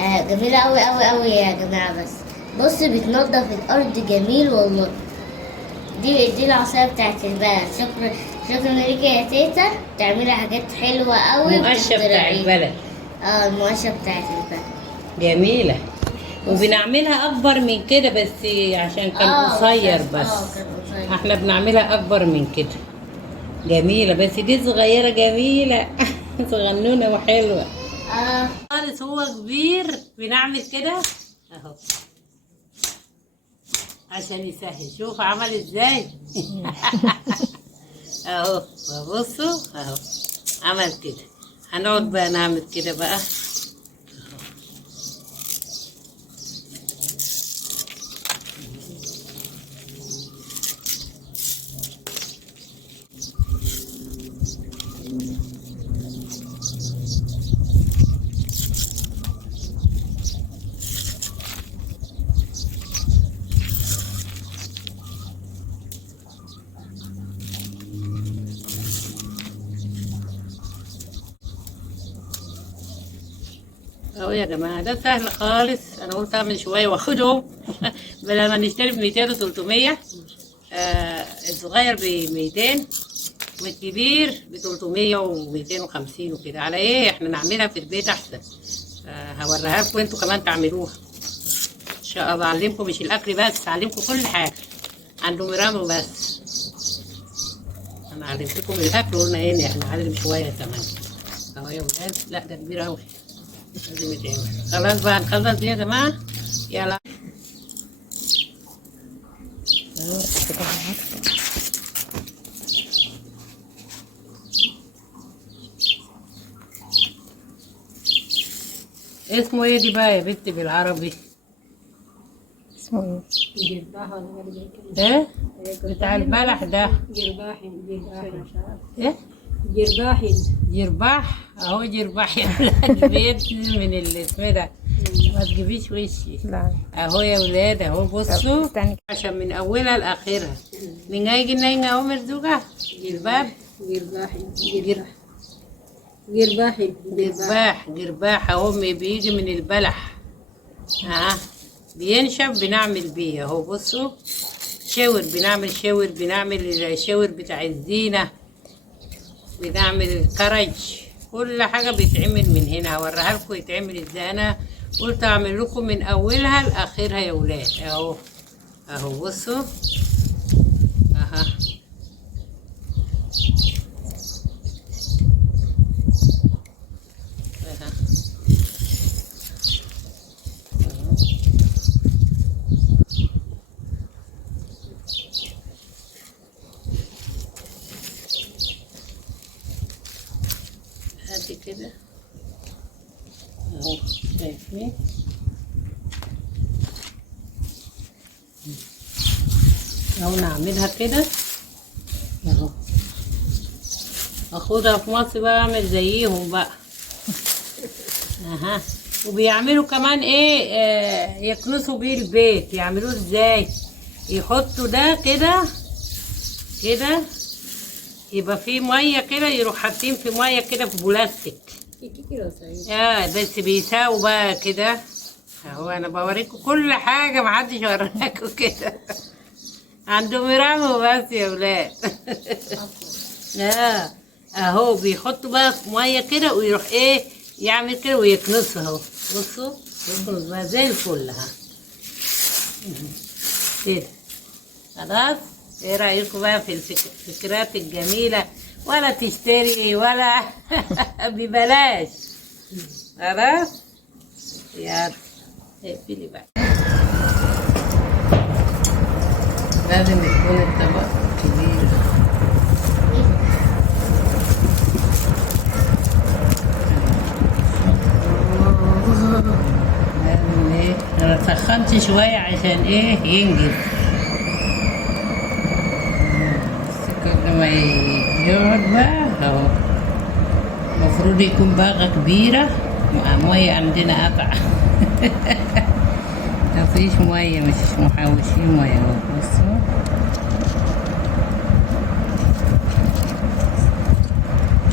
جميلة أوي أوي أوي يا جماعة. بس بص بتنضف الأرض جميل والله. دي العصاية بتاعت البلد. شكرا ليكي يا تيتا، بتعملي حاجات حلوة أوي المقشة بتاع البلد. المقشة بتاعت البلد جميلة. وبنعملها أكبر من كده بس عشان كان قصير بس. كان قصير. احنا بنعملها أكبر من كده. جميلة بس دي صغيرة جميلة. صغنونة وحلوة خالص. هو كبير بنعمل كده اهو عشان يسهل. شوف عمل ازاي. اهو بصوا اهو عمل كده. هنقعد بقى نعمل كده بقى. اهو يا جماعه ده سهل خالص. انا قلت اعمل شويه واخدهم. بدل ما نشتري ب 200 و 300. الصغير ب 200 والكبير ب 300 و 250 وكده. على ايه احنا نعملها في البيت احسن. هوريها لكم انتوا كمان تعملوها ان شاء الله. اعلمكم مش الاكل بس، اعلمكم كل حاجه. عنده مرام بس. انا علمتكم الاكل وقلنا ايه احنا نعلم شويه كمان. اهو يا ولاد. لا ده كبير قوي. خلاص بقى نخلص دي يا جماعة. يلا. اسمه ايه دي بقى يا بنتي بالعربي؟ اسمه ايه؟ ايه؟ بتاع البلح ده. جرباحي. ايه؟ جرباحي. جرباح. اهو جرباح يا ولاد. بينزل من اللي اسمه ده. ما تجيبيش وشي. لا. اهو يا ولاد اهو بصوا. استني. عشان من اولها لاخرها. من جاي ناينا اهو مرزوقة. جرباب. جرباحي. جرباحي. جرباح اهو بيجي من البلح. بينشف بنعمل بيه اهو بصوا. شاور بنعمل شاور. بنعمل الشاور بتاع الزينة. بنعمل الكرج. كل حاجة بيتعمل من هنا. هوريها لكم يتعمل ازاي. انا قلت اعمل لكم من اولها لاخرها يا ولاد. اهو اهو بصوا. اها هاتي كده اهو. شايفين اهو. نعملها كده اهو. اخدها في مصر بقى اعمل زيهم بقى. وبيعملوا كمان ايه يكنسوا بيه البيت. يعملوه ازاي؟ يحطوا ده كده كده. يبقى فيه ميه كده. يروح حاطين في ميه كده في بلاستيك. بس بيساووا بقى كده اهو. انا بوريكم كل حاجه. محدش وراكم كده. عنده مرام بس يا ولاد. اهو بيحطوا بقى في ميه كده ويروح ايه يعمل كده ويكنسها اهو. بصوا يكنس بقى زي الفل. كده خلاص. ايه رايكم بقى في الفكرات الجميله؟ ولا تشتري ولا ببلاش. خلاص يلا اقفلي بقى. لازم يكون الطبق كبير. لازم ايه. انا سخنت شويه عشان ايه ينجز. كل ما يقعد بقى اهو. المفروض يكون باغة كبيرة مع مية. عندنا قطع. مفيش مية. مش محوشين مية اهو. بصوا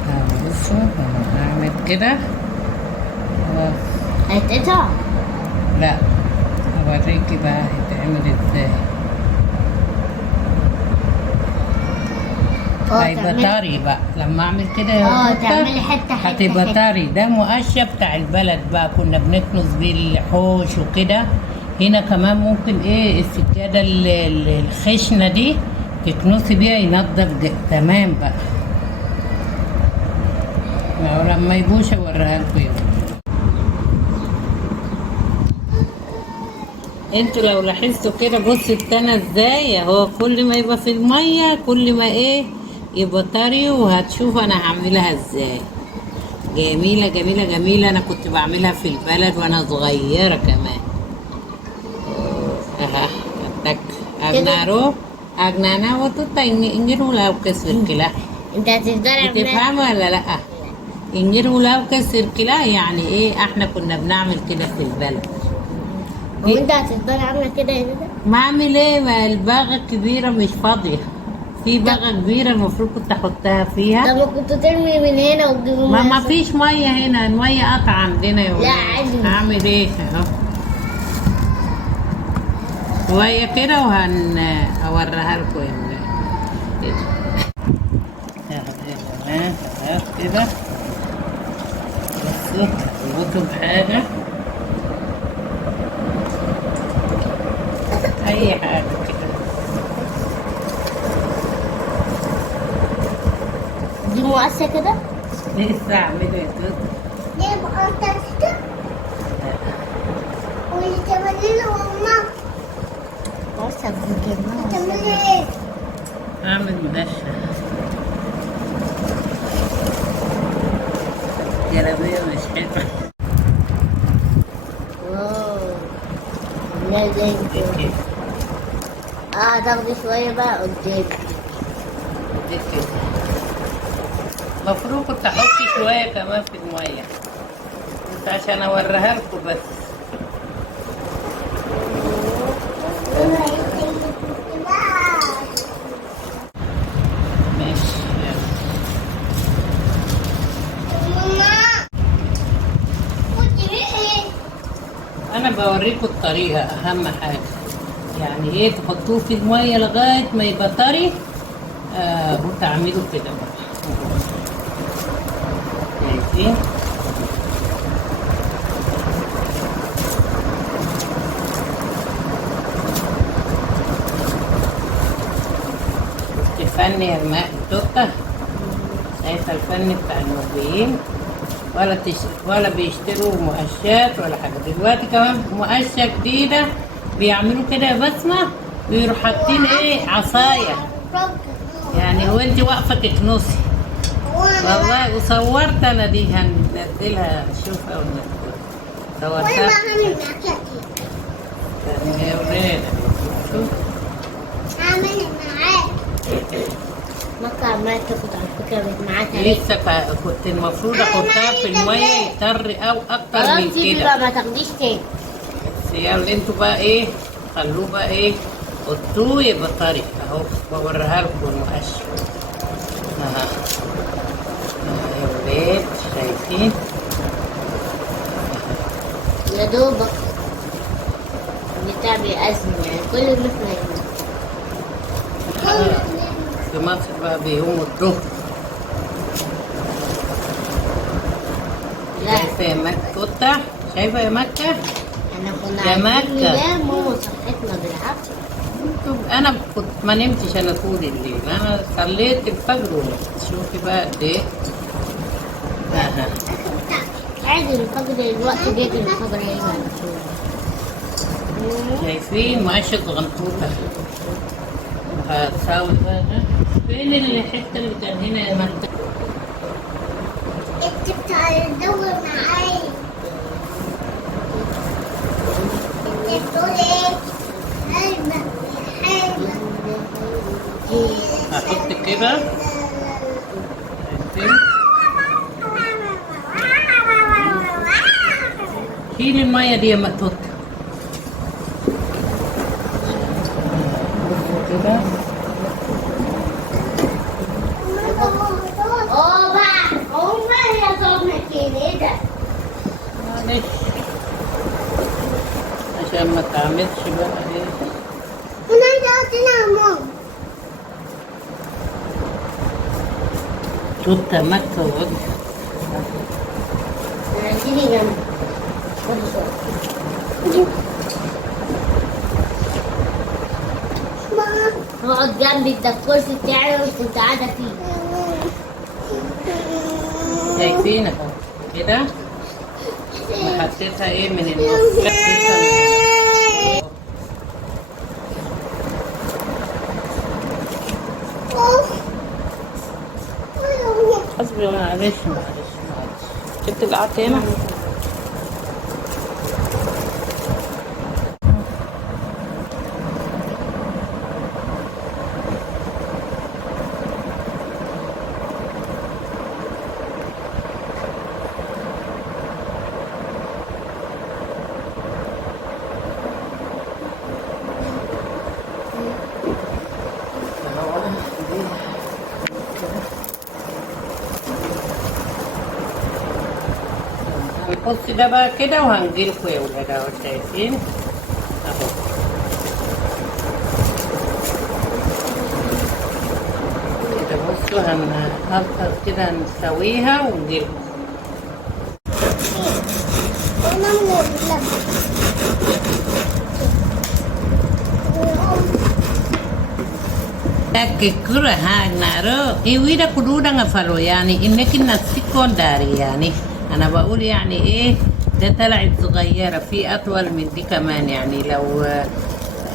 اهو. بصوا اهو. هعمل كده. هيتقطع. لا، هوريكي بقى هيتعمل ازاي. هيبقى طري بقى لما اعمل كده يا قطة، تعملي حته هتبقى حته. طري. ده مقشة بتاع البلد بقى، كنا بنكنس بيه الحوش وكده. هنا كمان ممكن ايه السجادة الخشنة دي تكنسي بيها، ينضف تمام بقى. لما يبوش اوريها لكم يوم. انتوا لو لاحظتوا كده، بصوا التانة ازاي اهو، كل ما يبقى في المية كل ما ايه يبقى طري. وهتشوف انا هعملها ازاي. جميلة جميلة جميلة. انا كنت بعملها في البلد وانا صغيرة كمان. اها اتك اجنارو اجنانا وتوتا انجرو لو كسر كلا. انت هتفضلي بتفهم ولا لا؟ انجرو لو كسر كلا يعني ايه، احنا كنا بنعمل كده في البلد. وانت هتفضلي عامله كده يا دادا؟ ما اعمل ايه، ما الباغة الكبيرة مش فاضية. في باغة كبيرة المفروض كنت احطها فيها. طب ما كنت ترمي من هنا وتجيبي ما فيش مية هنا، المية قطع عندنا يا ولاد. لا عادي. هعمل ايه اهو شوية كده وهوريها لكم يا ولاد. كده خلاص كده. بصوا اربطوا بحاجة، أي حاجة كده. دي مقاسة كده؟ لسه أعمله يا دود. دي مقاسة كده؟ واللي تعملي له ماما مقاسة كده. تعملي ايه؟ أعمل منشة جلابية مش حلوة. واو لا زي كده. تاخدي شوية بقى قدام. المفروض كنت احط شويه كمان في الميه بس عشان اوريها لكم بس. ماشي انا بوريكم الطريقه، اهم حاجه يعني ايه تحطوه في الميه لغايه ما يبقى طري. وتعملوا كده بقى. شايفين؟ الفن يا ماء التوتة. شايفة الفن بتاع المصريين؟ ولا بيشتروا مقشات ولا حاجة. دلوقتي كمان مقشة جديدة بيعملوا كده يا بسمة، ويروحوا حاطين ايه عصاية يعني وانت واقفة تكنسي. والله وصورت انا دي، هننزلها شوفها وننزلها. صورتها يا ولاد. شوف هعملها معاك. مكة عمالة تاخد على فكرة من معاك. لسه كنت المفروض احطها في المية يضطر او اكتر من كده. بقى ما تاخديش تاني. بس يلا انتوا بقى ايه، خلوه بقى ايه حطوه يبقى طري اهو. بوريها لكم المقشة اها يا ولاد. شايفين؟ يا دوبك بتاع بيأذن يعني كل الناس نايمة. في مصر بقى بيقوموا الظهر. شايفة يا مكة قطة؟ شايفة يا مكة؟ احنا كنا يا عايزين مكة. ننام ماما صحتنا بالعافية. انا كنت ما نمتش انا طول الليل، انا صليت الفجر ونمت. شوفي بقى قد ايه. اها عادي الفجر الوقت بيجي الفجر هيجي. شايفين مقشة غنطوطة. هتساوي بقى ده. فين الحتة اللي كان هنا يا مكة؟ انت بتدور معايا. انت بتقول ايه؟ حلمة حلمة. هحط كده. شايفين؟ شيل المية دي يا مقطوطة. بصوا كده. بقى هما يا ضمك كده. معلش عشان ما تعملش بقى ايه. أنا عايزة أقعد ماما. شوف مكة وغد. تيجي جنبي. اقعد جنبي، ده الكرسي بتاعي اللي كنت قاعدة فيه. شايفينك اهو كده. حطيتها ايه من النص. حطيتها من حسبي. معلش جبت اللي قعدت هنا. هنقص ده بقى كده وهنجيلكوا يا ولاد اهو. شايفين اهو. كده بصوا هنقص كده نسويها ونجيلكوا. Kekurahan naro, إيه كلنا نفعله يعني إنك نسيكون داري يعني. أنا بقول يعني إيه ده طلعت صغيرة في أطول من دي كمان يعني. لو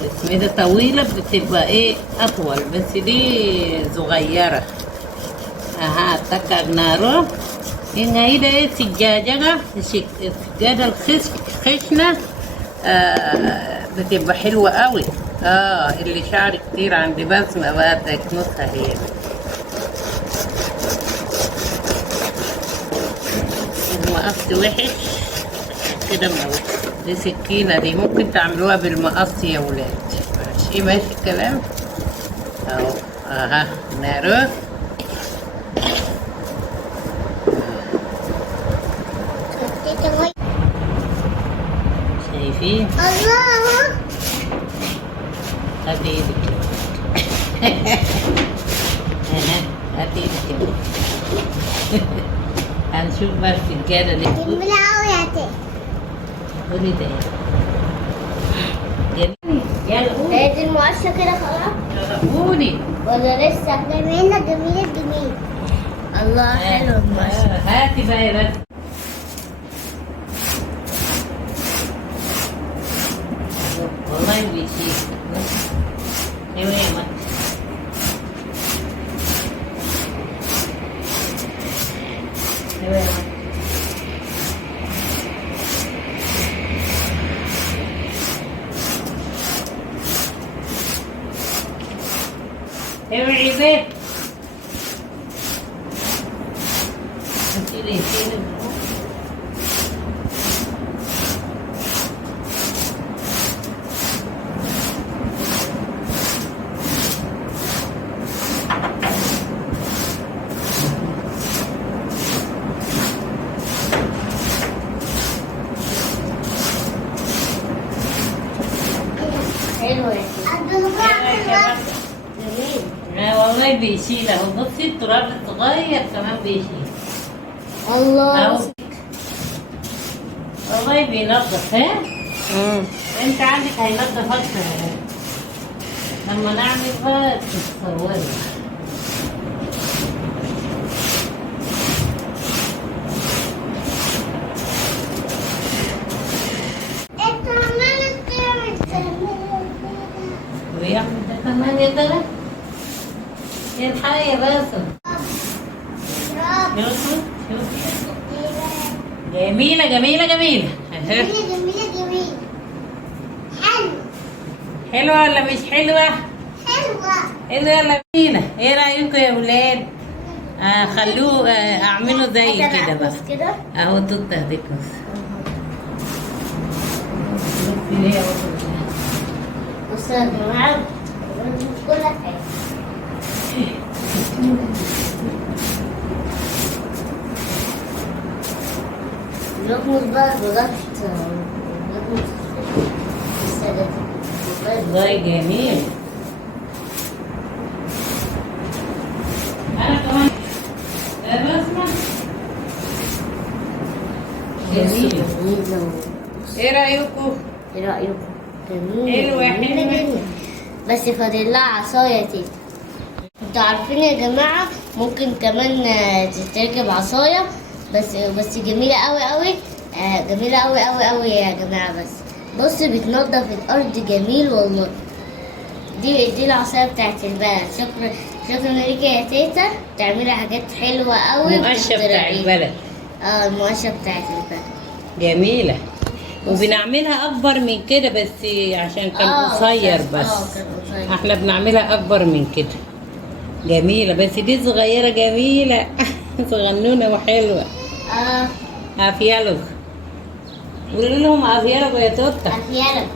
اسمه ده طويلة بتبقى إيه أطول، بس دي صغيرة. أها تكا نارو إن هيدا إيه سجاجة السجادة الخشنة بتبقى حلوة قوي. اللي شعر كتير عندي بسمة بقى تكنسها هي. المقص وحش كده دي سكينة دي ممكن تعملوها بالمقص يا ولاد. ماشي ماشي الكلام اهو. اها نارو شايفين. الله هاتي ايدك. هاتي ايدك. هنشوف بقى السجادة دي. جميلة أوي يا تي. قولي ده جميل. يلا قولي. هي دي المقشة كده خلاص؟ قولي. ولا لسه؟ جميلة جميلة جميلة. الله حلو المقشة. هاتي بقى يا رد. والله بيشيك. ايوه يا ماما. ايوه يا ماما. اوعي بيت. شيلي شيلي. حلو يا تي. جميل. لا والله بيشيل اهو. بصي التراب الصغير كمان بيشيل. الله. اهو والله بينظف. ها انت عندك هينظف اكتر. لما نعمل بقى تتصوري. ويعمل ده كمان يا ترى. الحقي يا باسم. شوفوا شوفوا. جميلة جميلة جميلة. جميلة جميلة جميلة. حلو. حلوة ولا مش حلوة؟ حلوة. حلوة ولا جميلة؟ ايه رأيكم يا ولاد؟ خلوه اعملوا زي كده بقى. كده اهو توت هديكوس. بص يا جماعة كل حاجة. نخلص بقى بضغط. والله جميل. انا كمان بسمع. جميل. جميلة. ايه رايكم؟ ايه رأيكم؟ جميلة. حلوة، جميلة حلوة. جميلة. بس فاضل لها عصاية تيتا. انتوا عارفين يا جماعة ممكن كمان تتركب عصاية، بس جميلة قوي قوي. جميلة قوي قوي قوي يا جماعة. بص بتنضف الأرض جميل والله. دي العصاية بتاعت البلد. شكرا ليكي يا تيتا، بتعملي حاجات حلوة قوي. المقشة بتاع البلد. المقشة بتاعت البلد جميلة. وبنعملها اكبر من كده بس عشان كان قصير بس. كان قصير. احنا بنعملها اكبر من كده. جميلة بس دي صغيرة جميلة. صغنونة وحلوة. اه عافية لك. قولوا لهم عافية لك يا توتة. عافية لك.